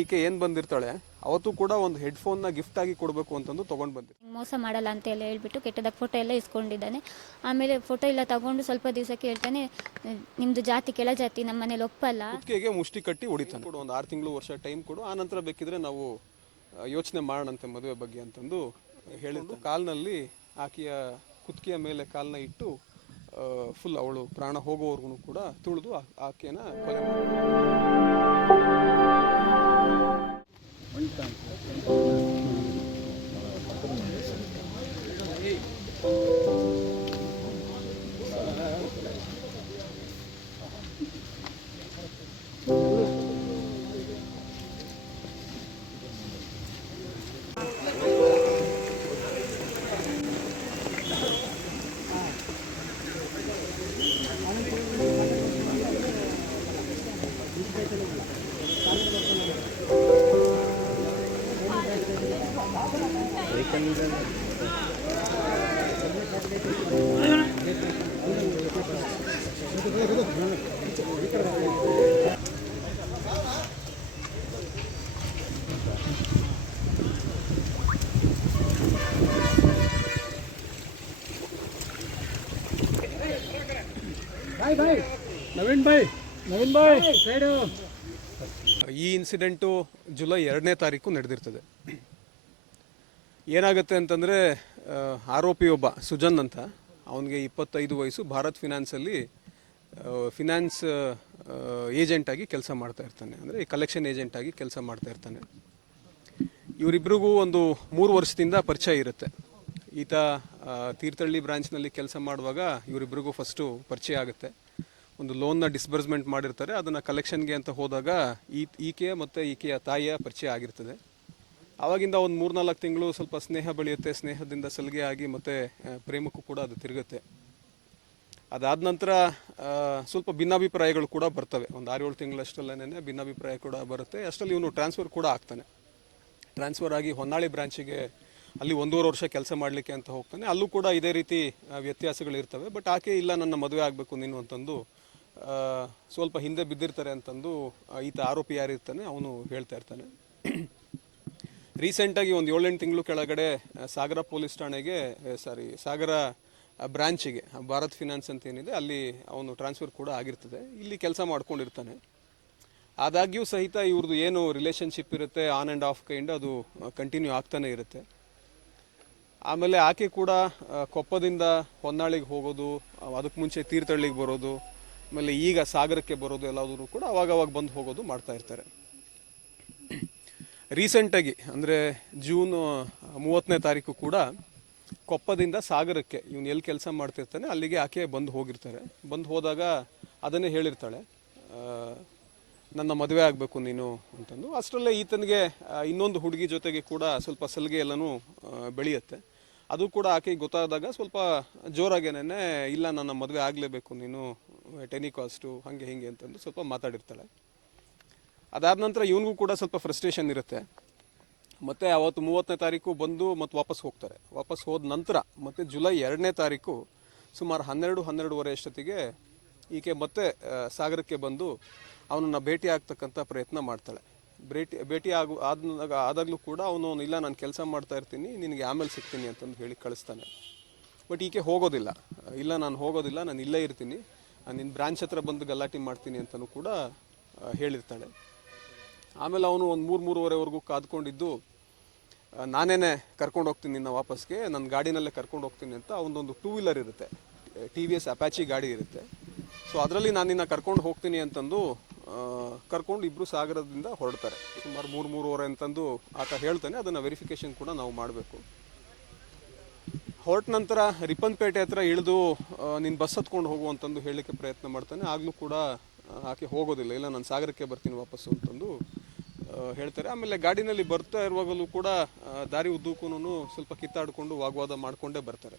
ಈಕೆ ಏನು ಬಂದಿರ್ತಾಳೆ ಅವತ್ತು ಕೂಡ ಒಂದು ಹೆಡ್ಫೋನ್ನ ಗಿಫ್ಟ್ ಆಗಿ ಕೊಡಬೇಕು ಅಂತಂದು ತೊಗೊಂಡು ಬಂದಿರ್ತಾಳೆ. ಮೋಸ ಮಾಡಲ್ಲ ಅಂತ ಎಲ್ಲ ಹೇಳ್ಬಿಟ್ಟು ಕೆಟ್ಟದಾಗ ಫೋಟೋ ಎಲ್ಲ ಇಸ್ಕೊಂಡಿದ್ದಾನೆ. ಆಮೇಲೆ ಫೋಟೋ ಎಲ್ಲ ತಗೊಂಡು ಸ್ವಲ್ಪ ದಿವಸಕ್ಕೆ ಹೇಳ್ತಾನೆ, ನಿಮ್ಮದು ಜಾತಿ ಕೆಳ ಜಾತಿ, ನಮ್ಮ ಮನೇಲಿ ಒಪ್ಪಲ್ಲ. ಕುತ್ತಿಗೆಗೆ ಮುಷ್ಟಿ ಕಟ್ಟಿ ಹೊಡಿತಾನೆ. ಕೊಡು, ಒಂದು 6 ತಿಂಗಳು ವರ್ಷ ಟೈಮ್ ಕೊಡು, ಆ ನಂತರ ಬೇಕಿದ್ರೆ ನಾವು ಯೋಚನೆ ಮಾಡೋಣಂತೆ ಮದುವೆ ಬಗ್ಗೆ ಅಂತಂದು ಹೇಳಿದ್ದು. ಕಾಲ್ನಲ್ಲಿ ಆಕೆಯ ಕುತ್ತಿಗೆಯ ಮೇಲೆ ಕಾಲನ್ನ ಇಟ್ಟು ಫುಲ್ ಅವಳು ಪ್ರಾಣ ಹೋಗೋವರೆಗೂ ಕೂಡ ತುಳಿದು ಆಕೆನ ಕೊಲೆ ಈ ಇನ್ಸಿಡೆಂಟು ಜುಲೈ 2ನೇ ತಾರೀಕು ನಡೆದಿರ್ತದೆ. ಏನಾಗುತ್ತೆ ಅಂತಂದರೆ, ಆರೋಪಿ ಒಬ್ಬ ಸುಜನ್ ಅಂತ, ಅವನಿಗೆ 25 ವಯಸ್ಸು, ಭಾರತ್ ಫಿನಾನ್ಸಲ್ಲಿ ಫಿನಾನ್ಸ್ ಏಜೆಂಟಾಗಿ ಕೆಲಸ ಮಾಡ್ತಾ ಇರ್ತಾನೆ. ಅಂದರೆ ಕಲೆಕ್ಷನ್ ಏಜೆಂಟಾಗಿ ಕೆಲಸ ಮಾಡ್ತಾ ಇರ್ತಾನೆ. ಇವರಿಬ್ಬರಿಗೂ ಒಂದು 3 ವರ್ಷದಿಂದ ಪರಿಚಯ ಇರುತ್ತೆ. ಈತ ತೀರ್ಥಹಳ್ಳಿ ಬ್ರಾಂಚ್ನಲ್ಲಿ ಕೆಲಸ ಮಾಡುವಾಗ ಇವರಿಬ್ಬರಿಗೂ ಫಸ್ಟು ಪರಿಚಯ ಆಗುತ್ತೆ. ಒಂದು ಲೋನ್ನ ಡಿಸ್ಬರ್ಸ್ಮೆಂಟ್ ಮಾಡಿರ್ತಾರೆ, ಅದನ್ನು ಕಲೆಕ್ಷನ್ಗೆ ಅಂತ ಹೋದಾಗ ಈಕೆಯ ಮತ್ತು ಈಕೆಯ ತಾಯಿಯ ಪರಿಚಯ ಆಗಿರ್ತದೆ. ಆವಾಗಿಂದ ಒಂದು 3-4 ತಿಂಗಳು ಸ್ವಲ್ಪ ಸ್ನೇಹ ಬೆಳೆಯುತ್ತೆ. ಸ್ನೇಹದಿಂದ ಸಲಿಗೆ ಆಗಿ ಮತ್ತು ಪ್ರೇಮಕ್ಕೂ ಕೂಡ ಅದು ತಿರುಗುತ್ತೆ. ಅದಾದ ನಂತರ ಸ್ವಲ್ಪ ಭಿನ್ನಾಭಿಪ್ರಾಯಗಳು ಕೂಡ ಬರ್ತವೆ. ಒಂದು 6-7 ತಿಂಗಳಷ್ಟರಲ್ಲೇ ಭಿನ್ನಾಭಿಪ್ರಾಯ ಕೂಡ ಬರುತ್ತೆ. ಅಷ್ಟರಲ್ಲಿ ಇವನು ಟ್ರಾನ್ಸ್ಫರ್ ಕೂಡ ಆಗ್ತಾನೆ. ಟ್ರಾನ್ಸ್ಫರ್ ಆಗಿ ಹೊನ್ನಾಳಿ ಬ್ರಾಂಚಿಗೆ ಅಲ್ಲಿ 1.5 ವರ್ಷ ಕೆಲಸ ಮಾಡಲಿಕ್ಕೆ ಅಂತ ಹೋಗ್ತಾನೆ. ಅಲ್ಲೂ ಕೂಡ ಇದೇ ರೀತಿ ವ್ಯತ್ಯಾಸಗಳಿರ್ತವೆ. ಬಟ್ ಆಕೆ ಇಲ್ಲ, ನನ್ನ ಮದುವೆ ಆಗಬೇಕು ನೀನು ಅಂತಂದು ಸ್ವಲ್ಪ ಹಿಂದೆ ಬಿದ್ದಿರ್ತಾರೆ ಅಂತಂದು ಈತ ಆರೋಪಿ ಯಾರಿರ್ತಾನೆ ಅವನು ಹೇಳ್ತಾ ಇರ್ತಾನೆ. ರೀಸೆಂಟಾಗಿ ಒಂದು 7-8 ತಿಂಗಳು ಕೆಳಗಡೆ ಸಾಗರ ಪೊಲೀಸ್ ಠಾಣೆಗೆ ಸಾಗರ ಬ್ರಾಂಚಿಗೆ, ಭಾರತ್ ಫಿನಾನ್ಸ್ ಅಂತ ಏನಿದೆ ಅಲ್ಲಿ ಅವನು ಟ್ರಾನ್ಸ್ಫರ್ ಕೂಡ ಆಗಿರ್ತದೆ. ಇಲ್ಲಿ ಕೆಲಸ ಮಾಡ್ಕೊಂಡಿರ್ತಾನೆ. ಆದಾಗ್ಯೂ ಸಹಿತ ಇವ್ರದ್ದು ಏನು ರಿಲೇಷನ್ಶಿಪ್ ಇರುತ್ತೆ, ಆನ್ ಆ್ಯಂಡ್ ಆಫ್ ಕೈಂಡ್, ಅದು ಕಂಟಿನ್ಯೂ ಆಗ್ತಾನೆ ಇರುತ್ತೆ. ಆಮೇಲೆ ಆಕೆ ಕೂಡ ಕೊಪ್ಪದಿಂದ ಹೊನ್ನಾಳಿಗೆ ಹೋಗೋದು, ಅದಕ್ಕೆ ಮುಂಚೆ ತೀರ್ಥಹಳ್ಳಿಗೆ ಬರೋದು, ಆಮೇಲೆ ಈಗ ಸಾಗರಕ್ಕೆ ಬರೋದು, ಎಲ್ಲಾದರೂ ಕೂಡ ಅವಾಗವಾಗ ಬಂದು ಹೋಗೋದು ಮಾಡ್ತಾ ಇರ್ತಾರೆ. ರೀಸೆಂಟಾಗಿ ಅಂದರೆ ಜೂನ್ 30ನೇ ತಾರೀಕು ಕೂಡ ಕೊಪ್ಪದಿಂದ ಸಾಗರಕ್ಕೆ ಇವನು ಎಲ್ಲಿ ಕೆಲಸ ಮಾಡ್ತಿರ್ತಾನೆ ಅಲ್ಲಿಗೆ ಆಕೆ ಬಂದು ಹೋಗಿರ್ತಾರೆ. ಬಂದು ಹೋದಾಗ ಅದನ್ನೇ ಹೇಳಿರ್ತಾಳೆ, ನನ್ನ ಮದುವೆ ಆಗಬೇಕು ನೀನು ಅಂತಂದು. ಅಷ್ಟರಲ್ಲೇ ಈತನಿಗೆ ಇನ್ನೊಂದು ಹುಡುಗಿ ಜೊತೆಗೆ ಕೂಡ ಸ್ವಲ್ಪ ಸಲಿಗೆ ಎಲ್ಲನೂ ಬೆಳೆಯುತ್ತೆ. ಅದು ಕೂಡ ಆಕೆಗೆ ಗೊತ್ತಾದಾಗ ಸ್ವಲ್ಪ ಜೋರಾಗೇನೆ, ಇಲ್ಲ ನನ್ನ ಮದುವೆ ಆಗಲೇಬೇಕು ನೀನು, ಟೆನಿ ಕಾಸ್ಟು, ಹಾಗೆ ಹೀಗೆ ಅಂತಂದು ಸ್ವಲ್ಪ ಮಾತಾಡಿರ್ತಾಳೆ. ಅದಾದ ನಂತರ ಇವನಿಗೂ ಕೂಡ ಸ್ವಲ್ಪ ಫ್ರಸ್ಟ್ರೇಷನ್ ಇರುತ್ತೆ. ಮತ್ತು ಅವತ್ತು 30ನೇ ತಾರೀಕು ಬಂದು ಮತ್ತು ವಾಪಸ್ ಹೋಗ್ತಾರೆ. ವಾಪಸ್ ಹೋದ ನಂತರ ಮತ್ತು ಜುಲೈ 2ನೇ ತಾರೀಕು ಸುಮಾರು 12-12:30 ಅಷ್ಟೊತ್ತಿಗೆ ಈಕೆ ಮತ್ತೆ ಸಾಗರಕ್ಕೆ ಬಂದು ಅವನನ್ನು ಭೇಟಿ ಆಗ್ತಕ್ಕಂಥ ಪ್ರಯತ್ನ ಮಾಡ್ತಾಳೆ. ಭೇಟಿ ಆದಾಗಲೂ ಕೂಡ ಅವನು ಇಲ್ಲ, ನಾನು ಕೆಲಸ ಮಾಡ್ತಾ ಇರ್ತೀನಿ, ನಿನಗೆ ಆಮೇಲೆ ಸಿಗ್ತೀನಿ ಅಂತಂದು ಹೇಳಿ ಕಳಿಸ್ತಾನೆ. ಬಟ್ ಈಕೆ ಹೋಗೋದಿಲ್ಲ. ಇಲ್ಲ, ನಾನು ಹೋಗೋದಿಲ್ಲ, ನಾನು ಇಲ್ಲೇ ಇರ್ತೀನಿ, ನಿನ್ನ ಬ್ರಾಂಚ್ ಹತ್ರ ಬಂದು ಗಲಾಟೆ ಮಾಡ್ತೀನಿ ಅಂತಲೂ ಕೂಡ ಹೇಳಿರ್ತಾಳೆ. ಆಮೇಲೆ ಅವನು ಒಂದು 3-3:30ವರೆಗೂ ಕಾದ್ಕೊಂಡಿದ್ದು, ನಾನೇನೆ ಕರ್ಕೊಂಡು ಹೋಗ್ತೀನಿ ನಿನ್ನ ವಾಪಸ್ಗೆ, ನನ್ನ ಗಾಡಿನಲ್ಲೇ ಕರ್ಕೊಂಡು ಹೋಗ್ತೀನಿ ಅಂತ. ಅವನದೊಂದು 2 ವೀಲರ್ ಇರುತ್ತೆ, TVS ಅಪ್ಯಾಚಿ ಗಾಡಿ ಇರುತ್ತೆ. ಸೊ ಅದರಲ್ಲಿ ನಾನು ನಿನ್ನ ಕರ್ಕೊಂಡು ಹೋಗ್ತೀನಿ ಅಂತಂದು ಕರ್ಕೊಂಡು ಇಬ್ಬರು ಸಾಗರದಿಂದ ಹೊರಡ್ತಾರೆ. ಸುಮಾರು 3-3:30 ಅಂತಂದು ಆತ ಹೇಳ್ತಾನೆ. ಅದನ್ನು ವೆರಿಫಿಕೇಷನ್ ಕೂಡ ನಾವು ಮಾಡಬೇಕು. ಹೊರಟ ನಂತರ ರಿಪ್ಪನ್ಪೇಟೆ ಹತ್ರ ಇಳಿದು ನೀನು ಬಸ್ ಹತ್ಕೊಂಡು ಹೋಗು ಅಂತಂದು ಹೇಳಲಿಕ್ಕೆ ಪ್ರಯತ್ನ ಮಾಡ್ತಾನೆ. ಆಗಲೂ ಕೂಡ ಆಕೆ ಹೋಗೋದಿಲ್ಲ. ಇಲ್ಲ, ನಾನು ಸಾಗರಕ್ಕೆ ಬರ್ತೀನಿ ವಾಪಸ್ಸು ಅಂತಂದು ಹೇಳ್ತಾರೆ. ಆಮೇಲೆ ಗಾಡಿನಲ್ಲಿ ಬರ್ತಾ ಇರುವಾಗಲೂ ಕೂಡ ದಾರಿ ಉದ್ದಕ್ಕೂ ಸ್ವಲ್ಪ ಕಿತ್ತಾಡಿಕೊಂಡು ವಾಗ್ವಾದ ಮಾಡಿಕೊಂಡೇ ಬರ್ತಾರೆ.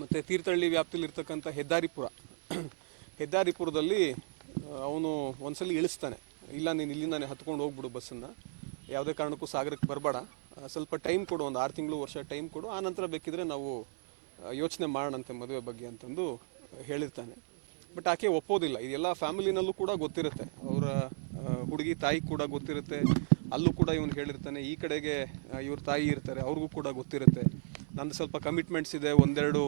ಮತ್ತು ತೀರ್ಥಹಳ್ಳಿ ವ್ಯಾಪ್ತಿಲಿರ್ತಕ್ಕಂಥ ಹೆದ್ದಾರಿಪುರದಲ್ಲಿ ಅವನು ಒಂದ್ಸಲಿ ಇಳಿಸ್ತಾನೆ. ಇಲ್ಲ, ನೀನು ಇಲ್ಲಿಂದಾನೆ ಹತ್ಕೊಂಡು ಹೋಗ್ಬಿಡು ಬಸ್ಸನ್ನು, ಯಾವುದೇ ಕಾರಣಕ್ಕೂ ಸಾಗರಕ್ಕೆ ಬರಬೇಡ, ಸ್ವಲ್ಪ ಟೈಮ್ ಕೊಡು, ಒಂದು 6 ತಿಂಗಳು ವರ್ಷ ಟೈಮ್ ಕೊಡು, ಆ ನಂತರ ಬೇಕಿದ್ರೆ ನಾವು ಯೋಚನೆ ಮಾಡೋಣಂತೆ ಮದುವೆ ಬಗ್ಗೆ ಅಂತಂದು ಹೇಳಿರ್ತಾನೆ. ಬಟ್ ಆಕೆ ಒಪ್ಪೋದಿಲ್ಲ. ಇದೆಲ್ಲ ಫ್ಯಾಮಿಲಿನಲ್ಲೂ ಕೂಡ ಗೊತ್ತಿರುತ್ತೆ. ಅವರ ಹುಡುಗಿ ತಾಯಿ ಕೂಡ ಗೊತ್ತಿರುತ್ತೆ, ಅಲ್ಲೂ ಕೂಡ ಇವನು ಹೇಳಿರ್ತಾನೆ. ಈ ಕಡೆಗೆ ಇವ್ರ ತಾಯಿ ಇರ್ತಾರೆ, ಅವ್ರಿಗೂ ಕೂಡ ಗೊತ್ತಿರುತ್ತೆ. ನಂದು ಸ್ವಲ್ಪ ಕಮಿಟ್ಮೆಂಟ್ಸ್ ಇದೆ, ಒಂದೆರಡು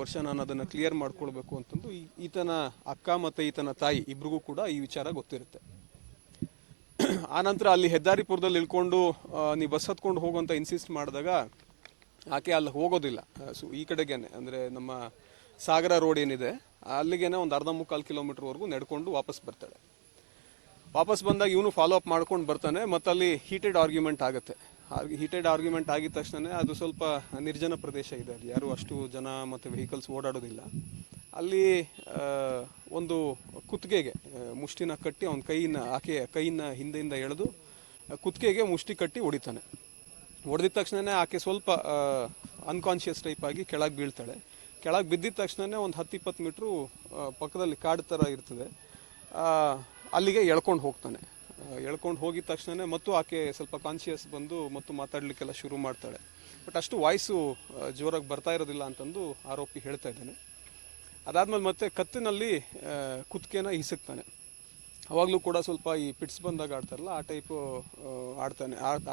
ವರ್ಷ ನಾನು ಅದನ್ನು ಕ್ಲಿಯರ್ ಮಾಡ್ಕೊಳ್ಬೇಕು ಅಂತಂದು ಈತನ ಅಕ್ಕ ಮತ್ತು ಈತನ ತಾಯಿ ಇಬ್ರಿಗೂ ಕೂಡ ಈ ವಿಚಾರ ಗೊತ್ತಿರುತ್ತೆ. ಆನಂತರ ಅಲ್ಲಿ ಹೆದ್ದಾರಿಪುರದಲ್ಲಿ ಇಳ್ಕೊಂಡು ನೀವು ಬಸ್ ಹತ್ಕೊಂಡು ಹೋಗುವಂತ ಇನ್ಸಿಸ್ಟ್ ಮಾಡಿದಾಗ ಆಕೆ ಅಲ್ಲಿ ಹೋಗೋದಿಲ್ಲ. ಸೊ ಈ ಕಡೆಗೇನೆ, ಅಂದರೆ ನಮ್ಮ ಸಾಗರ ರೋಡ್ ಏನಿದೆ ಅಲ್ಲಿಗೇನೆ ಒಂದು 1.25 ಕಿಲೋಮೀಟರ್ವರೆಗೂ ನಡ್ಕೊಂಡು ವಾಪಸ್ ಬರ್ತಾಳೆ. ವಾಪಸ್ ಬಂದಾಗ ಇವನು ಫಾಲೋ ಅಪ್ ಮಾಡ್ಕೊಂಡು ಬರ್ತಾನೆ, ಮತ್ತು ಅಲ್ಲಿ ಹೀಟೆಡ್ ಆರ್ಗ್ಯುಮೆಂಟ್ ಆಗುತ್ತೆ. ಹೀಟೆಡ್ ಆರ್ಗ್ಯುಮೆಂಟ್ ಆಗಿದ ತಕ್ಷಣ ಅದು ಸ್ವಲ್ಪ ನಿರ್ಜನ ಪ್ರದೇಶ ಇದೆ, ಅಲ್ಲಿ ಯಾರು ಅಷ್ಟು ಜನ ಮತ್ತು ವೆಹಿಕಲ್ಸ್ ಓಡಾಡೋದಿಲ್ಲ. ಅಲ್ಲಿ ಒಂದು ಕುತ್ತಿಗೆಗೆ ಮುಷ್ಟಿನ ಕಟ್ಟಿ ಅವನ ಆಕೆಯ ಕೈಯಿನ ಹಿಂದೆಯಿಂದ ಎಳೆದು ಕುತ್ತಿಗೆಗೆ ಮುಷ್ಟಿ ಕಟ್ಟಿ ಹೊಡಿತಾನೆ. ಹೊಡೆದಿದ ತಕ್ಷಣ ಆಕೆ ಸ್ವಲ್ಪ ಅನ್ಕಾನ್ಷಿಯಸ್ ಟೈಪ್ ಆಗಿ ಕೆಳಗೆ ಬೀಳ್ತಾಳೆ. ಕೆಳಗೆ ಬಿದ್ದಿದ ತಕ್ಷಣ ಒಂದು 10-20 ಮೀಟ್ರು ಪಕ್ಕದಲ್ಲಿ ಕಾಡು ಥರ ಇರ್ತದೆ, ಅಲ್ಲಿಗೆ ಎಳ್ಕೊಂಡು ಹೋಗ್ತಾನೆ. ಎಳ್ಕೊಂಡು ಹೋಗಿದ ತಕ್ಷಣ ಮತ್ತು ಆಕೆ ಸ್ವಲ್ಪ ಕಾನ್ಷಿಯಸ್ ಬಂದು ಮತ್ತು ಮಾತಾಡಲಿಕ್ಕೆಲ್ಲ ಶುರು ಮಾಡ್ತಾಳೆ. ಬಟ್ ಅಷ್ಟು ವಾಯ್ಸು ಜೋರಾಗಿ ಬರ್ತಾ ಇರೋದಿಲ್ಲ ಅಂತಂದು ಆರೋಪಿ ಹೇಳ್ತಾ ಇದ್ದಾನೆ. ಅದಾದ್ಮೇಲೆ ಮತ್ತೆ ಕತ್ತಿನಲ್ಲಿ ಕುತ್ತಿಗೆನ ಹಿಸುಕ್ತಾನೆ. ಅವಾಗಲೂ ಕೂಡ ಸ್ವಲ್ಪ ಈ ಪಿಟ್ಸ್ ಬಂದಾಗ ಆಡ್ತಾರಲ್ಲ ಆ ಟೈಪು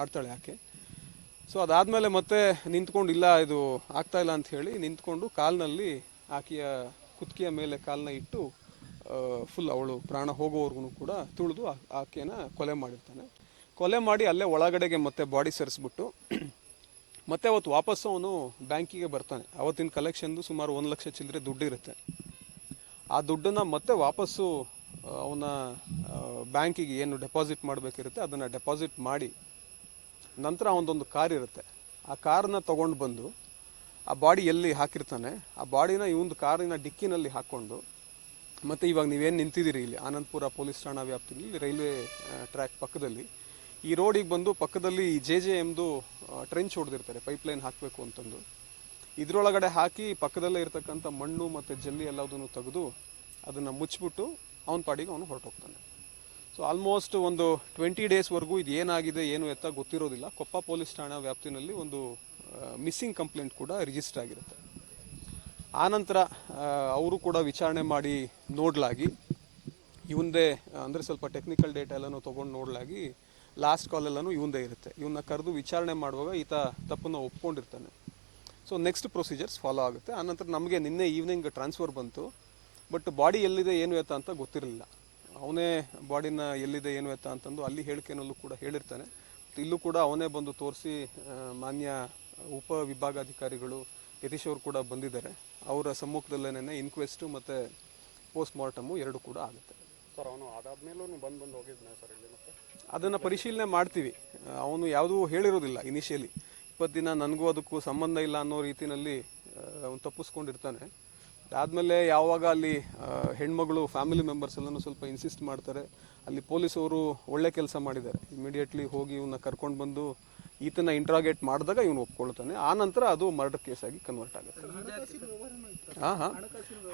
ಆಡ್ತಾಳೆ ಆಕೆ. ಸೊ ಅದಾದಮೇಲೆ ಮತ್ತೆ ನಿಂತ್ಕೊಂಡು ಇಲ್ಲ ಇದು ಆಗ್ತಾ ಇಲ್ಲ ಅಂತ ಹೇಳಿ ನಿಂತ್ಕೊಂಡು ಕಾಲಿನಲ್ಲಿ ಆಕೆಯ ಕುತ್ತಿಗೆಯ ಮೇಲೆ ಕಾಲನ್ನ ಇಟ್ಟು ಫುಲ್ ಅವಳು ಪ್ರಾಣ ಹೋಗೋವರೆಗೂ ಕೂಡ ತುಳಿದು ಆಕೆನ ಕೊಲೆ ಮಾಡಿರ್ತಾನೆ. ಕೊಲೆ ಮಾಡಿ ಅಲ್ಲೇ ಒಳಗಡೆಗೆ ಮತ್ತೆ ಬಾಡಿ ಸರಿಸ್ಬಿಟ್ಟು ಮತ್ತೆ ಅವತ್ತು ವಾಪಸ್ಸು ಅವನು ಬ್ಯಾಂಕಿಗೆ ಬರ್ತಾನೆ. ಅವತ್ತಿನ ಕಲೆಕ್ಷನ್ದು ಸುಮಾರು 1 ಲಕ್ಷ ಚಿಲ್ಲರೆ ದುಡ್ಡಿರುತ್ತೆ. ಆ ದುಡ್ಡನ್ನು ಮತ್ತೆ ವಾಪಸ್ಸು ಅವನ ಬ್ಯಾಂಕಿಗೆ ಏನು ಡೆಪಾಸಿಟ್ ಮಾಡಬೇಕಿರುತ್ತೆ ಅದನ್ನು ಡೆಪಾಸಿಟ್ ಮಾಡಿ ನಂತರ ಅವನದೊಂದು ಕಾರ್ ಇರುತ್ತೆ, ಆ ಕಾರ್ನ ತೊಗೊಂಡು ಬಂದು ಆ ಬಾಡಿ ಎಲ್ಲಿ ಹಾಕಿರ್ತಾನೆ ಆ ಬಾಡಿನ ಇವೊಂದು ಕಾರಿನ ಡಿಕ್ಕಿನಲ್ಲಿ ಹಾಕ್ಕೊಂಡು, ಮತ್ತು ಇವಾಗ ನೀವೇನು ನಿಂತಿದ್ದೀರಿ ಇಲ್ಲಿ ಆನಂದಪುರ ಪೊಲೀಸ್ ಠಾಣಾ ವ್ಯಾಪ್ತಿಯಲ್ಲಿ ರೈಲ್ವೆ ಟ್ರ್ಯಾಕ್ ಪಕ್ಕದಲ್ಲಿ ಈ ರೋಡಿಗೆ ಬಂದು ಪಕ್ಕದಲ್ಲಿ JJMದು ಟ್ರೆಂಚ್ ಹೊಡೆದಿರ್ತಾರೆ ಪೈಪ್ಲೈನ್ ಹಾಕಬೇಕು ಅಂತಂದು. ಇದರೊಳಗಡೆ ಹಾಕಿ ಪಕ್ಕದಲ್ಲೇ ಇರತಕ್ಕಂಥ ಮಣ್ಣು ಮತ್ತು ಜಲ್ಲಿ ಎಲ್ಲದನ್ನು ತೆಗೆದು ಅದನ್ನು ಮುಚ್ಚಿಬಿಟ್ಟು ಅವನ ಪಾಡಿಗೆ ಅವನು ಹೊರಟೋಗ್ತಾನೆ. ಸೊ ಆಲ್ಮೋಸ್ಟ್ ಒಂದು 20 ಡೇಸ್ವರೆಗೂ ಇದು ಏನಾಗಿದೆ ಏನು ಎತ್ತ ಗೊತ್ತಿರೋದಿಲ್ಲ. ಕೊಪ್ಪ ಪೊಲೀಸ್ ಠಾಣಾ ವ್ಯಾಪ್ತಿನಲ್ಲಿ ಒಂದು ಮಿಸ್ಸಿಂಗ್ ಕಂಪ್ಲೇಂಟ್ ಕೂಡ ರಿಜಿಸ್ಟರ್ ಆಗಿರುತ್ತೆ. ಆನಂತರ ಅವರು ಕೂಡ ವಿಚಾರಣೆ ಮಾಡಿ ನೋಡಲಾಗಿ ಇವಂದೇ ಅಂದರೆ ಸ್ವಲ್ಪ ಟೆಕ್ನಿಕಲ್ ಡೇಟಾ ಎಲ್ಲನೂ ತೊಗೊಂಡು ನೋಡಲಾಗಿ ಲಾಸ್ಟ್ ಕಾಲೆಲ್ಲನೂ ಇವಂದೇ ಇರುತ್ತೆ. ಇವನ್ನ ಕರೆದು ವಿಚಾರಣೆ ಮಾಡುವಾಗ ಈತ ತಪ್ಪನ್ನು ಒಪ್ಕೊಂಡಿರ್ತಾನೆ. ಸೊ ನೆಕ್ಸ್ಟ್ ಪ್ರೊಸೀಜರ್ಸ್ ಫಾಲೋ ಆಗುತ್ತೆ. ಆನಂತರ ನಮಗೆ ನಿನ್ನೆ ಈವ್ನಿಂಗ್ ಟ್ರಾನ್ಸ್ಫರ್ ಬಂತು, ಬಟ್ ಬಾಡಿ ಎಲ್ಲಿದೆ ಏನು ಎತ್ತ ಅಂತ ಗೊತ್ತಿರಲಿಲ್ಲ. ಅವನೇ ಬಾಡಿನ ಎಲ್ಲಿದೆ ಏನು ಎತ್ತ ಅಂತಂದು ಅಲ್ಲಿ ಹೇಳಿಕೆನಲ್ಲೂ ಕೂಡ ಹೇಳಿರ್ತಾನೆ. ಇಲ್ಲೂ ಕೂಡ ಅವನೇ ಬಂದು ತೋರಿಸಿ ಮಾನ್ಯ ಉಪ ವಿಭಾಗಾಧಿಕಾರಿಗಳು ಯತೀಶ್ ಅವರು ಕೂಡ ಬಂದಿದ್ದಾರೆ. ಅವರ ಸಮ್ಮುಖದಲ್ಲೇನೆ ಇನ್ಕ್ವೆಸ್ಟು ಮತ್ತು ಪೋಸ್ಟ್ ಮಾರ್ಟಮು ಎರಡು ಕೂಡ ಆಗುತ್ತೆ. ಸರ್ ಅವನು ಅದಾದ್ಮೇಲೂ ಬಂದು ಹೋಗಿದ್ದಾನೆ ಸರ್ ಇಲ್ಲಿ ಮತ್ತೆ ಅದನ್ನು ಪರಿಶೀಲನೆ ಮಾಡ್ತೀವಿ. ಅವನು ಯಾವುದೂ ಹೇಳಿರೋದಿಲ್ಲ ಇನಿಷಿಯಲಿ. 20 ದಿನ ನನಗೂ ಅದಕ್ಕೂ ಸಂಬಂಧ ಇಲ್ಲ ಅನ್ನೋ ರೀತಿಯಲ್ಲಿ ಅವನು ತಪ್ಪಿಸ್ಕೊಂಡಿರ್ತಾನೆ. ಆದಮೇಲೆ ಯಾವಾಗ ಅಲ್ಲಿ ಹೆಣ್ಮಗಳು ಫ್ಯಾಮಿಲಿ ಮೆಂಬರ್ಸ್ ಎಲ್ಲನೂ ಸ್ವಲ್ಪ ಇನ್ಸಿಸ್ಟ್ ಮಾಡ್ತಾರೆ, ಅಲ್ಲಿ ಪೊಲೀಸವರು ಒಳ್ಳೆ ಕೆಲಸ ಮಾಡಿದ್ದಾರೆ. ಇಮಿಡಿಯೇಟ್ಲಿ ಹೋಗಿ ಇವನ್ನ ಕರ್ಕೊಂಡು ಬಂದು ಈತನ ಇಂಟ್ರಾಗೇಟ್ ಮಾಡಿದಾಗ ಇವನು ಒಪ್ಕೊಳ್ತಾನೆ. ಆ ನಂತರ ಅದು ಮರ್ಡರ್ ಕೇಸಾಗಿ ಕನ್ವರ್ಟ್ ಆಗುತ್ತೆ.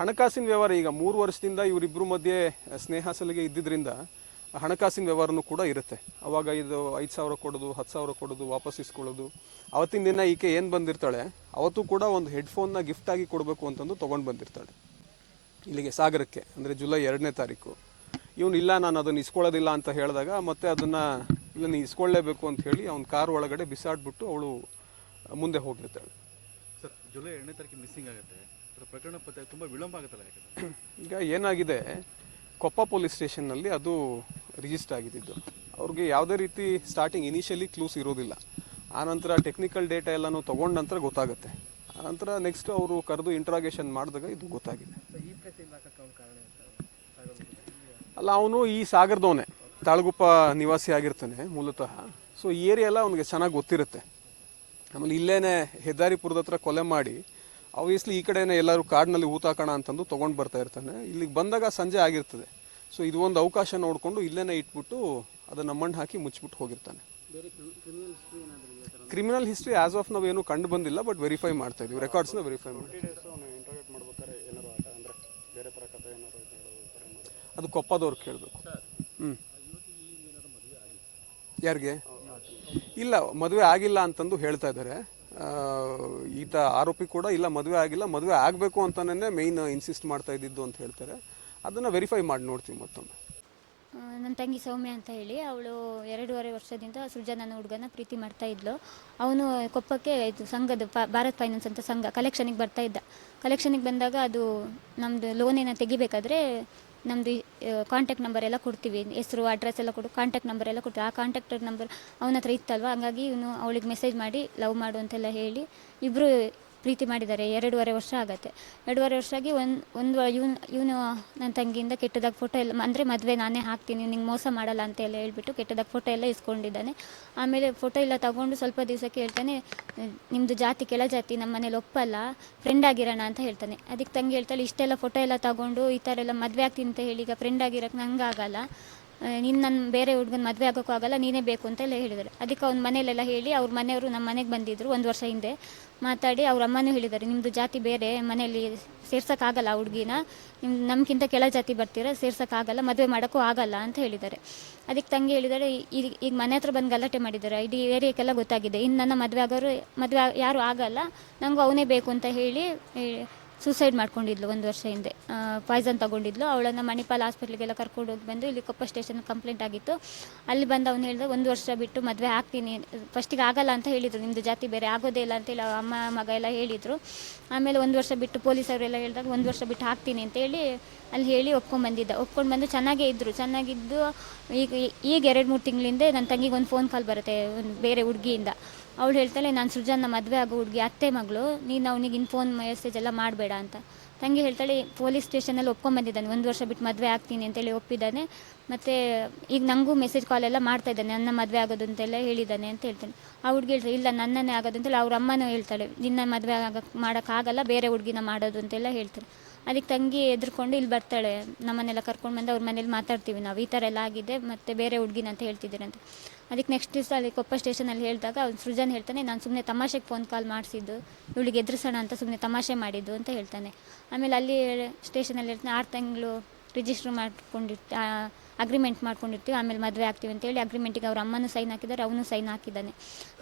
ಹಣಕಾಸಿನ ವ್ಯವಹಾರ ಈಗ 3 ವರ್ಷದಿಂದ ಇವರಿಬ್ಬರ ಮಧ್ಯೆ ಸ್ನೇಹ ಸಲಿಗೆ ಇದ್ದಿದ್ದರಿಂದ ಹಣಕಾಸಿನ ವ್ಯವಹಾರನೂ ಕೂಡ ಇರುತ್ತೆ. ಅವಾಗ ಇದು 5,000 ಕೊಡೋದು, 10,000 ಕೊಡೋದು, ವಾಪಸ್ ಇಸ್ಕೊಳ್ಳೋದು. ಅವತ್ತಿನ ದಿನ ಈಕೆ ಏನು ಬಂದಿರ್ತಾಳೆ ಅವತ್ತು ಕೂಡ ಒಂದು ಹೆಡ್ಫೋನ್ನ ಗಿಫ್ಟಾಗಿ ಕೊಡಬೇಕು ಅಂತಂದು ತೊಗೊಂಡು ಬಂದಿರ್ತಾಳೆ ಇಲ್ಲಿಗೆ ಸಾಗರಕ್ಕೆ, ಅಂದರೆ ಜುಲೈ 2ನೇ ತಾರೀಕು. ಇವನು ಇಲ್ಲ ನಾನು ಅದನ್ನು ಇಸ್ಕೊಳ್ಳೋದಿಲ್ಲ ಅಂತ ಹೇಳಿದಾಗ ಮತ್ತೆ ಅದನ್ನು ಇಲ್ಲ ನೀನು ಇಸ್ಕೊಳ್ಳೇಬೇಕು ಅಂತ ಹೇಳಿ ಅವ್ನ ಕಾರ್ ಒಳಗಡೆ ಬಿಸಾಡ್ಬಿಟ್ಟು ಅವಳು ಮುಂದೆ ಹೋಗಿರ್ತಾಳೆ. ಸರ್ ಜುಲೈ 2ನೇ ತಾರೀಕು ಮಿಸ್ಸಿಂಗ್ ಆಗುತ್ತೆ, ಪ್ರಕರಣ ಪತ್ತೆ ತುಂಬ ವಿಳಂಬ ಆಗುತ್ತಲ್ಲ ಯಾಕೆ? ಈಗ ಏನಾಗಿದೆ, ಕೊಪ್ಪ ಪೊಲೀಸ್ ಸ್ಟೇಷನ್ನಲ್ಲಿ ಅದು ರಿಜಿಸ್ಟರ್ ಆಗಿದ್ದು. ಅವ್ರಿಗೆ ಯಾವುದೇ ರೀತಿ ಸ್ಟಾರ್ಟಿಂಗ್ ಇನಿಷಿಯಲಿ ಕ್ಲೂಸ್ ಇರೋದಿಲ್ಲ. ಆನಂತರ ಟೆಕ್ನಿಕಲ್ ಡೇಟಾ ಎಲ್ಲನೂ ತೊಗೊಂಡ ನಂತರ ಗೊತ್ತಾಗುತ್ತೆ. ಆನಂತರ ನೆಕ್ಸ್ಟ್ ಅವರು ಕರೆದು ಇಂಟ್ರಾಗೇಷನ್ ಮಾಡಿದಾಗ ಇದು ಗೊತ್ತಾಗಿದೆ. ಅಲ್ಲ, ಅವನು ಈ ಸಾಗರದವನೇ, ತಾಳಗುಪ್ಪ ನಿವಾಸಿ ಆಗಿರ್ತಾನೆ ಮೂಲತಃ. ಸೊ ಈ ಏರಿಯಾ ಎಲ್ಲ ಅವನಿಗೆ ಚೆನ್ನಾಗಿ ಗೊತ್ತಿರುತ್ತೆ. ಆಮೇಲೆ ಇಲ್ಲೇನೆ ಹೆದ್ದಾರಿಪುರದ ಹತ್ರ ಕೊಲೆ ಮಾಡಿ ಆಬ್ವಿಯಸ್ಲಿ ಈ ಕಡೆನೇ ಎಲ್ಲರೂ ಕಾಡಿನಲ್ಲಿ ಊತಾಕೋಣ ಅಂತಂದು ತೊಗೊಂಡು ಬರ್ತಾ ಇರ್ತಾನೆ. ಇಲ್ಲಿಗೆ ಬಂದಾಗ ಸಂಜೆ ಆಗಿರ್ತದೆ. ಸೊ ಇದು ಒಂದು ಅವಕಾಶ ನೋಡಿಕೊಂಡು ಇಲ್ಲೇನೆ ಇಟ್ಬಿಟ್ಟು ಅದನ್ನು ಮಣ್ಣು ಹಾಕಿ ಮುಚ್ಚಿಬಿಟ್ಟು ಹೋಗಿರ್ತಾನೆ. ಕ್ರಿಮಿನಲ್ ಹಿಸ್ಟ್ರಿ ಆಸ್ ಆಫ್ ನಾವು ಏನು ಕಂಡು ಬಂದಿಲ್ಲ, ಬಟ್ ವೆರಿಫೈ ಮಾಡ್ತಾ ಇದೀವಿ, ರೆಕಾರ್ಡ್ಸ್ನ ವೆರಿಫೈ ಮಾಡಿ. ಅದು ಕೊಪ್ಪದವ್ರು ಕೇಳಬೇಕು. ಯಾರಿಗೆ? ಇಲ್ಲ, ಮದುವೆ ಆಗಿಲ್ಲ ಅಂತಂದು ಹೇಳ್ತಾ ಇದ್ದಾರೆ. ಈತ ಆರೋಪಿ ಕೂಡ ಇಲ್ಲ ಮದುವೆ ಆಗಿಲ್ಲ, ಮದುವೆ ಆಗಬೇಕು ಅಂತಲೇ ಮೇಯ್ನ್ ಇನ್ಸಿಸ್ಟ್ ಮಾಡ್ತಾ ಇದ್ದಿದ್ದು ಅಂತ ಹೇಳ್ತಾರೆ. ಅದನ್ನು ವೆರಿಫೈ ಮಾಡಿ ನೋಡ್ತೀವಿ ಮತ್ತೊಮ್ಮೆ. ನನ್ನ ತಂಗಿ ಸೌಮ್ಯ ಅಂತ ಹೇಳಿ, ಅವಳು 2.5 ವರ್ಷದಿಂದ ಸೃಜನ್ ಅನ್ನೋ ಹುಡುಗನ ಪ್ರೀತಿ ಮಾಡ್ತಾ ಇದ್ಲು. ಅವನು ಕೊಪ್ಪಕ್ಕೆ ಇದು ಸಂಘದ ಭಾರತ್ ಫೈನಾನ್ಸ್ ಅಂತ ಸಂಘ ಕಲೆಕ್ಷನಿಗೆ ಬರ್ತಾ ಇದ್ದ. ಕಲೆಕ್ಷನಿಗೆ ಬಂದಾಗ ಅದು ನಮ್ಮದು ಲೋನ್ ಏನೋ ತೆಗಿಬೇಕಾದ್ರೆ ನಮ್ಮದು ಕಾಂಟ್ಯಾಕ್ಟ್ ನಂಬರ್ ಎಲ್ಲ ಕೊಡ್ತೀವಿ, ಹೆಸರು ಅಡ್ರೆಸ್ ಎಲ್ಲ ಕೊಡು, ಕಾಂಟ್ಯಾಕ್ಟ್ ನಂಬರ್ ಎಲ್ಲ ಕೊಡ್ತೀವಿ. ಆ ಕಾಂಟ್ಯಾಕ್ಟ್ ನಂಬರ್ ಅವನ ಹತ್ರ ಇತ್ತಲ್ವ, ಹಂಗಾಗಿ ಇವನು ಅವಳಿಗೆ ಮೆಸೇಜ್ ಮಾಡಿ ಲವ್ ಮಾಡು ಅಂತೆಲ್ಲ ಹೇಳಿ ಇಬ್ಬರು ಪ್ರೀತಿ ಮಾಡಿದ್ದಾರೆ. 2.5 ವರ್ಷ ಆಗುತ್ತೆ. 2.5 ವರ್ಷ ಆಗಿ ಇವನು ನನ್ನ ತಂಗಿಯಿಂದ ಕೆಟ್ಟದಾಗ ಫೋಟೋ ಎಲ್ಲ ಅಂದರೆ ಮದುವೆ ನಾನೇ ಹಾಕ್ತೀನಿ, ನಿಂಗೆ ಮೋಸ ಮಾಡಲ್ಲ ಅಂತೆಲ್ಲ ಹೇಳ್ಬಿಟ್ಟು ಕೆಟ್ಟದಾಗ ಫೋಟೋ ಎಲ್ಲ ಇಸ್ಕೊಂಡಿದ್ದಾನೆ. ಆಮೇಲೆ ಫೋಟೋ ಎಲ್ಲ ತಗೊಂಡು ಸ್ವಲ್ಪ ದಿವಸಕ್ಕೆ ಹೇಳ್ತಾನೆ, ನಿಮ್ಮದು ಜಾತಿ ಕೆಳ ಜಾತಿ, ನಮ್ಮ ಮನೇಲಿ ಒಪ್ಪಲ್ಲ, ಫ್ರೆಂಡ್ ಆಗಿರೋಣ ಅಂತ ಹೇಳ್ತಾನೆ. ಅದಕ್ಕೆ ತಂಗಿ ಹೇಳ್ತಾಳೆ, ಇಷ್ಟೆಲ್ಲ ಫೋಟೋ ಎಲ್ಲ ತಗೊಂಡು ಈ ಥರ ಎಲ್ಲ ಮದುವೆ ಆಗ್ತೀನಿ ಅಂತ ಹೇಳಿ ಈಗ ಫ್ರೆಂಡ್ ಆಗಿರೋಕ್ಕೆ ನಂಗೆ ಆಗಲ್ಲ, ನೀನು ನನ್ನ ಬೇರೆ ಹುಡುಗನ ಮದುವೆ ಆಗೋಕ್ಕೂ ಆಗಲ್ಲ, ನೀನೇ ಬೇಕು ಅಂತೆಲ್ಲ ಹೇಳಿದ್ದಾರೆ. ಅದಕ್ಕೆ ಅವ್ನ ಮನೇಲೆಲ್ಲ ಹೇಳಿ ಅವ್ರ ಮನೆಯವರು ನಮ್ಮ ಮನೆಗೆ ಬಂದಿದ್ದರು 1 ವರ್ಷ ಹಿಂದೆ. ಮಾತಾಡಿ ಅವ್ರ ಅಮ್ಮನೂ ಹೇಳಿದ್ದಾರೆ, ನಿಮ್ಮದು ಜಾತಿ ಬೇರೆ, ಮನೇಲಿ ಸೇರ್ಸೋಕ್ಕಾಗಲ್ಲ ಆ ಹುಡುಗಿನ, ನಿಮ್ಮ ನಮ್ಗಿಂತ ಕೆಳ ಜಾತಿ ಬರ್ತೀರ, ಸೇರ್ಸೋಕ್ಕಾಗಲ್ಲ, ಮದುವೆ ಮಾಡೋಕ್ಕೂ ಆಗಲ್ಲ ಅಂತ ಹೇಳಿದ್ದಾರೆ. ಅದಕ್ಕೆ ತಂಗಿ ಹೇಳಿದ್ದಾರೆ, ಈಗ ಮನೆ ಹತ್ರ ಬಂದು ಗಲಾಟೆ ಮಾಡಿದ್ದಾರೆ, ಇಡೀ ಏರಿಯಾಕ್ಕೆಲ್ಲ ಗೊತ್ತಾಗಿದೆ, ಇನ್ನು ನನ್ನ ಮದುವೆ ಯಾರೂ ಆಗಲ್ಲ, ನನಗೂ ಅವನೇ ಬೇಕು ಅಂತ ಹೇಳಿ ಸೂಸೈಡ್ ಮಾಡ್ಕೊಂಡಿದ್ಲು 1 ವರ್ಷ ಹಿಂದೆ. ಪಾಯ್ಸನ್ ತೊಗೊಂಡಿದ್ಲು. ಅವಳನ್ನು ಮಣಿಪಾಲ್ ಹಾಸ್ಪಿಟ್ಲಿಗೆಲ್ಲ ಕರ್ಕೊಂಡು ಹೋಗಿ ಬಂದು ಇಲ್ಲಿ ಕೊಪ್ಪ ಸ್ಟೇಷನ್ ಕಂಪ್ಲೇಂಟ್ ಆಗಿತ್ತು. ಅಲ್ಲಿ ಬಂದು ಅವ್ನು ಹೇಳಿದ 1 ವರ್ಷ ಬಿಟ್ಟು ಮದುವೆ ಆಗ್ತೀನಿ, ಫಸ್ಟಿಗೆ ಆಗಲ್ಲ ಅಂತ ಹೇಳಿದರು, ನಿಮ್ಮದು ಜಾತಿ ಬೇರೆ ಆಗೋದೇ ಇಲ್ಲ ಅಂತೇಳಿ ಅಮ್ಮ ಮಗ ಎಲ್ಲ ಹೇಳಿದರು. ಆಮೇಲೆ 1 ವರ್ಷ ಬಿಟ್ಟು ಪೊಲೀಸವರೆಲ್ಲ ಹೇಳಿದಾಗ 1 ವರ್ಷ ಬಿಟ್ಟು ಹಾಕ್ತೀನಿ ಅಂತೇಳಿ ಅಲ್ಲಿ ಹೇಳಿ ಒಪ್ಕೊಂಡು ಬಂದು ಚೆನ್ನಾಗಿದ್ದು ಈಗ 2-3 ತಿಂಗಳಿಂದ ನನ್ನ ತಂಗಿಗೆ ಒಂದು ಫೋನ್ ಕಾಲ್ ಬರುತ್ತೆ ಒಂದು ಬೇರೆ ಹುಡುಗಿಯಿಂದ. ಅವಳು ಹೇಳ್ತಾಳೆ, ನಾನು ಸೃಜನ್ನ ಮದುವೆ ಆಗೋ ಹುಡುಗಿ ಅತ್ತೆ ಮಗಳು, ನೀನು ಅವನಿಗೆ ಫೋನ್ ಮೆಸೇಜ್ ಎಲ್ಲ ಮಾಡಬೇಡ ಅಂತ. ತಂಗಿ ಹೇಳ್ತಾಳೆ, ಪೊಲೀಸ್ ಸ್ಟೇಷನಲ್ಲಿ ಒಪ್ಕೊಂಡ್ಬಂದಿದ್ದಾನೆ, 1 ವರ್ಷ ಬಿಟ್ಟು ಮದುವೆ ಆಗ್ತೀನಿ ಅಂತೇಳಿ ಒಪ್ಪಿದ್ದಾನೆ, ಮತ್ತು ಈಗ ನನಗೂ ಮೆಸೇಜ್ ಕಾಲೆಲ್ಲ ಮಾಡ್ತಾಯಿದ್ದಾನೆ, ನನ್ನ ಮದುವೆ ಆಗೋದು ಅಂತೆಲ್ಲ ಹೇಳಿದ್ದಾನೆ ಅಂತ ಹೇಳ್ತಾನೆ. ಆ ಹುಡುಗಿ ಹೇಳ್ತಾಳೆ, ಇಲ್ಲ ನನ್ನನ್ನೇ ಆಗೋದು ಅಂತೇಳಿ ಅವ್ರ ಅಮ್ಮನೂ ಹೇಳ್ತಾಳೆ, ನಿನ್ನ ಮದುವೆ ಮಾಡೋಕ್ಕಾಗಲ್ಲ, ಬೇರೆ ಹುಡುಗಿನ ಮಾಡೋದು ಅಂತೆಲ್ಲ ಹೇಳ್ತಾರೆ. ಅದಕ್ಕೆ ತಂಗಿ ಎದ್ರುಕೊಂಡು ಇಲ್ಲಿ ಬರ್ತಾಳೆ, ನಮ್ಮನ್ನೆಲ್ಲ ಕರ್ಕೊಂಡು ಬಂದು ಅವ್ರ ಮನೇಲಿ ಮಾತಾಡ್ತೀವಿ ನಾವು, ಈ ಥರ ಎಲ್ಲ ಆಗಿದೆ, ಮತ್ತು ಬೇರೆ ಹುಡುಗಿನ ಅಂತ ಹೇಳ್ತಿದ್ದೀರಿ ಅಂತ. ಅದಕ್ಕೆ ನೆಕ್ಸ್ಟ್ ದಿವಸ ಅಲ್ಲಿ ಕೊಪ್ಪ ಸ್ಟೇಷನಲ್ಲಿ ಹೇಳಿದಾಗ ಅವ್ನು ಸೃಜನ್ ಹೇಳ್ತಾನೆ, ನಾನು ಸುಮ್ಮನೆ ತಮಾಷೆಗೆ ಫೋನ್ ಕಾಲ್ ಮಾಡಿಸಿದ್ದು, ಇವಳಿಗೆ ಎದುರಿಸೋಣ ಅಂತ ಸುಮ್ಮನೆ ತಮಾಷೆ ಮಾಡಿದ್ದು ಅಂತ ಹೇಳ್ತಾನೆ. ಆಮೇಲೆ ಅಲ್ಲಿ ಸ್ಟೇಷನಲ್ಲಿ ಹೇಳ್ತಾನೆ, 6 ತಿಂಗಳು ರಿಜಿಸ್ಟ್ರ್ ಅಗ್ರಿಮೆಂಟ್ ಮಾಡ್ಕೊಂಡಿರ್ತೀವಿ, ಆಮೇಲೆ ಮದುವೆ ಆಗ್ತೀವಿ ಅಂತೇಳಿ ಅಗ್ರಿಮೆಂಟಿಗೆ ಅವ್ರ ಅಮ್ಮನೂ ಸೈನ್ ಹಾಕಿದ್ದಾರೆ, ಅವನು ಸೈನ್ ಹಾಕಿದ್ದಾನೆ.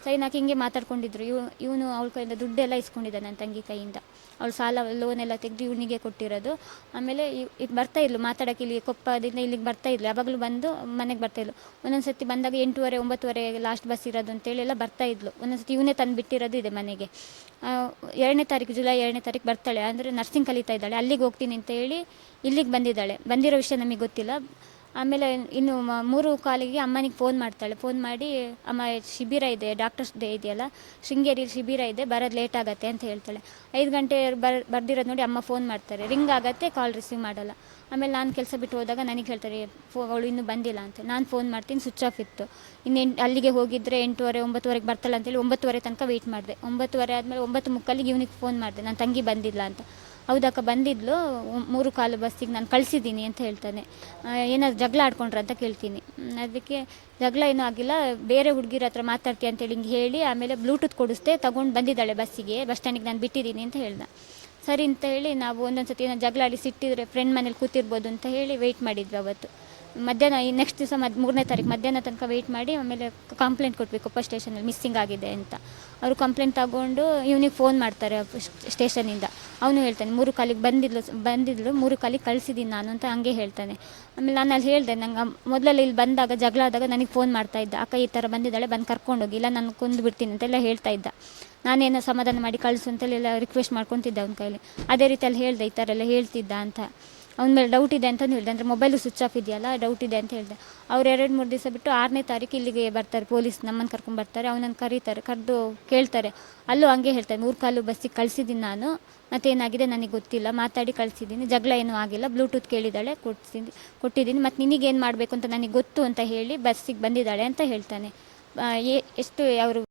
ಸೈನ್ ಹಾಕಿ ಹಿಂಗೆ ಮಾತಾಡ್ಕೊಂಡಿದ್ರು. ಇವನು ಅವಳ ಕೈಯಿಂದ ದುಡ್ಡೆಲ್ಲ ಇಸ್ಕೊಂಡಿದ್ದಾನೆ ನನ್ನ ತಂಗಿ ಕೈಯಿಂದ. ಅವಳು ಸಾಲ ಲೋನ್ ಎಲ್ಲ ತೆಗೆದು ಇವನಿಗೆ ಕೊಟ್ಟಿರೋದು. ಆಮೇಲೆ ಈಗ ಬರ್ತಾಯಿದ್ಲು ಮಾತಾಡೋಕ್ಕೆ, ಇಲ್ಲಿ ಕೊಪ್ಪದಿಂದ ಇಲ್ಲಿಗೆ ಬರ್ತಾಯಿದ್ಲು, ಯಾವಾಗಲೂ ಬಂದು ಮನೆಗೆ ಬರ್ತಾಯಿದ್ಲು. ಒಂದೊಂದು ಸರ್ತಿ ಬಂದಾಗ 8:30-9 ಲಾಸ್ಟ್ ಬಸ್ ಇರೋದು ಅಂತೇಳಿ ಎಲ್ಲ ಬರ್ತಾಯಿದ್ಲು. ಒಂದೊಂದು ಸರ್ತಿ ಇವನೇ ತಂದು ಬಿಟ್ಟಿರೋದು ಇದೆ ಮನೆಗೆ. 2ನೇ ತಾರೀಕು ಜುಲೈ 2ನೇ ತಾರೀಕು ಬರ್ತಾಳೆ, ಅಂದರೆ ನರ್ಸಿಂಗ್ ಕಲಿತಾ ಇದ್ದಾಳೆ, ಅಲ್ಲಿಗೆ ಹೋಗ್ತೀನಿ ಅಂತ ಹೇಳಿ ಇಲ್ಲಿಗೆ ಬಂದಿದ್ದಾಳೆ. ಬಂದಿರೋ ವಿಷಯ ನಮಗೆ ಗೊತ್ತಿಲ್ಲ. ಆಮೇಲೆ ಇನ್ನು 3:15ಗೆ ಅಮ್ಮನಿಗೆ ಫೋನ್ ಮಾಡ್ತಾಳೆ. ಫೋನ್ ಮಾಡಿ, ಅಮ್ಮ ಶಿಬಿರ ಇದೆ, ಡಾಕ್ಟರ್ಸ್ ಡೇ ಇದೆಯಲ್ಲ, ಶೃಂಗೇರಿಯಲ್ಲಿ ಶಿಬಿರ ಇದೆ, ಬರೋದು ಲೇಟ್ ಆಗುತ್ತೆ ಅಂತ ಹೇಳ್ತಾಳೆ. 5 ಗಂಟೆ ಬರ್ದಿರೋದು ನೋಡಿ ಅಮ್ಮ ಫೋನ್ ಮಾಡ್ತಾರೆ, ರಿಂಗ್ ಆಗುತ್ತೆ, ಕಾಲ್ ರಿಸೀವ್ ಮಾಡಲ್ಲ. ಆಮೇಲೆ ನಾನು ಕೆಲಸ ಬಿಟ್ಟು ಹೋದಾಗ ನನಗೆ ಹೇಳ್ತಾರೆ, ಅವಳು ಇನ್ನೂ ಬಂದಿಲ್ಲ ಅಂತ. ನಾನು ಫೋನ್ ಮಾಡ್ತೀನಿ, ಸ್ವಿಚ್ ಆಫ್ ಇತ್ತು. ಅಲ್ಲಿಗೆ ಹೋಗಿದ್ದರೆ 8:30-9 ಬರ್ತಾಳೆ ಅಂತೇಳಿ 9 ತನಕ ವೆಯ್ಟ್ ಮಾಡಿದೆ. 9 ಆದಮೇಲೆ 9:45 ಇವನಿಗೆ ಫೋನ್ ಮಾಡಿದೆ, ನನ್ನ ತಂಗಿ ಬಂದಿಲ್ಲ ಅಂತ. ಹೌದಕ್ಕ ಬಂದಿದ್ಲು, 3:15 ಬಸ್ಸಿಗೆ ನಾನು ಕಳಿಸಿದ್ದೀನಿ ಅಂತ ಹೇಳ್ತಾನೆ. ಏನಾದ್ರು ಜಗಳ ಆಡ್ಕೊಂಡ್ರ ಅಂತ ಕೇಳ್ತೀನಿ. ಅದಕ್ಕೆ ಜಗಳ ಏನೂ ಆಗಿಲ್ಲ, ಬೇರೆ ಹುಡುಗಿರ ಹತ್ರ ಮಾತಾಡ್ತೀಯ ಅಂತೇಳಿ ಹಿಂಗೆ ಹೇಳಿ, ಆಮೇಲೆ ಬ್ಲೂಟೂತ್ ಕೊಡಿಸ್ದೆ, ತೊಗೊಂಡು ಬಂದಿದ್ದಾಳೆ ಬಸ್ಸಿಗೆ, ಬಸ್ ಸ್ಟ್ಯಾಂಡಿಗೆ ನಾನು ಬಿಟ್ಟಿದ್ದೀನಿ ಅಂತ ಹೇಳ್ದೆ. ಸರಿ ಅಂತ ಹೇಳಿ ನಾವು ಒಂದೊಂದು ಸತಿ ಏನೋ ಜಗಳ ಆಡಿ ಸಿಟ್ಟಿದ್ರೆ ಫ್ರೆಂಡ್ ಮನೇಲಿ ಕೂತಿರ್ಬೋದು ಅಂತ ಹೇಳಿ ವೆಯ್ಟ್ ಮಾಡಿದ್ವಿ ಅವತ್ತು. ಮಧ್ಯಾಹ್ನ ನೆಕ್ಸ್ಟ್ ದಿವಸ 3ನೇ ತಾರೀಕು ಮಧ್ಯಾಹ್ನ ತನಕ ವೆಯ್ಟ್ ಮಾಡಿ ಆಮೇಲೆ ಕಂಪ್ಲೇಂಟ್ ಕೊಟ್ವಿ ಕೊಪ್ಪ ಸ್ಟೇಷನಲ್ಲಿ ಮಿಸ್ಸಿಂಗ್ ಆಗಿದೆ ಅಂತ. ಅವರು ಕಂಪ್ಲೇಂಟ್ ತಗೊಂಡು ಇವನಿಗೆ ಫೋನ್ ಮಾಡ್ತಾರೆ ಸ್ಟೇಷನಿಂದ. ಅವನು ಹೇಳ್ತಾನೆ, 3:15 ಬಂದಿದ್ಲು 3:15 ಕಳಿಸಿದ್ದೀನಿ ನಾನು ಅಂತ ಹಂಗೆ ಹೇಳ್ತಾನೆ. ಆಮೇಲೆ ನಾನು ಅಲ್ಲಿ ಹೇಳಿದೆ, ನಂಗೆ ಮೊದಲೆಲ್ಲ ಇಲ್ಲಿ ಬಂದಾಗ ಜಗಳ ಆದಾಗ ನನಗೆ ಫೋನ್ ಮಾಡ್ತಾಯಿದ್ದ, ಅಕ್ಕ ಈ ಥರ ಬಂದಿದ್ದಾಳೆ, ಬಂದು ಕರ್ಕೊಂಡೋಗಿ, ಇಲ್ಲ ನಾನು ಕೊಂದು ಬಿಡ್ತೀನಿ ಅಂತೆಲ್ಲ ಹೇಳ್ತಾ ಇದ್ದ. ನಾನೇನೋ ಸಮಾಧಾನ ಮಾಡಿ ಕಳಿಸು ಅಂತೆಲ್ಲ ರಿಕ್ವೆಸ್ಟ್ ಮಾಡ್ಕೊತಿದ್ದೆ ಅವ್ನ ಕೈಲಿ. ಅದೇ ರೀತಿಯಲ್ಲಿ ಹೇಳಿದೆ, ಈ ಥರ ಎಲ್ಲ ಹೇಳ್ತಿದ್ದ ಅಂತ. ಅವ್ನ ಮೇಲೆ ಡೌಟ್ ಇದೆ ಅಂತಲೂ ಹೇಳಿದೆ, ಅಂದರೆ ಮೊಬೈಲು ಸ್ವಿಚ್ ಆಫ್ ಇದೆಯಲ್ಲ, ಡೌಟ್ ಇದೆ ಅಂತ ಹೇಳಿದೆ. ಅವ್ರು 2-3 ದಿವಸ ಬಿಟ್ಟು 6ನೇ ತಾರೀಕು ಇಲ್ಲಿಗೆ ಬರ್ತಾರೆ, ಪೊಲೀಸ್ ನಮ್ಮನ್ನು ಕರ್ಕೊಂಡ್ಬರ್ತಾರೆ, ಅವನನ್ನು ಕರೆದು ಕೇಳ್ತಾರೆ. ಅಲ್ಲೂ ಹಂಗೆ ಹೇಳ್ತಾರೆ, 3:15 ಬಸ್ಸಿಗೆ ಕಳಿಸಿದ್ದೀನಿ ನಾನು, ಮತ್ತೇನಾಗಿದೆ ನನಗೆ ಗೊತ್ತಿಲ್ಲ, ಮಾತಾಡಿ ಕಳಿಸಿದ್ದೀನಿ, ಜಗಳ ಏನೂ ಆಗಿಲ್ಲ, ಬ್ಲೂಟೂತ್ ಕೇಳಿದ್ದಾಳೆ ಕೊಟ್ಟಿದ್ದೀನಿ, ಮತ್ತು ನಿನಗೇನು ಮಾಡಬೇಕು ಅಂತ ನನಗೆ ಗೊತ್ತು ಅಂತ ಹೇಳಿ ಬಸ್ಸಿಗೆ ಬಂದಿದ್ದಾಳೆ ಅಂತ ಹೇಳ್ತಾನೆ. ಎಷ್ಟು ಅವರು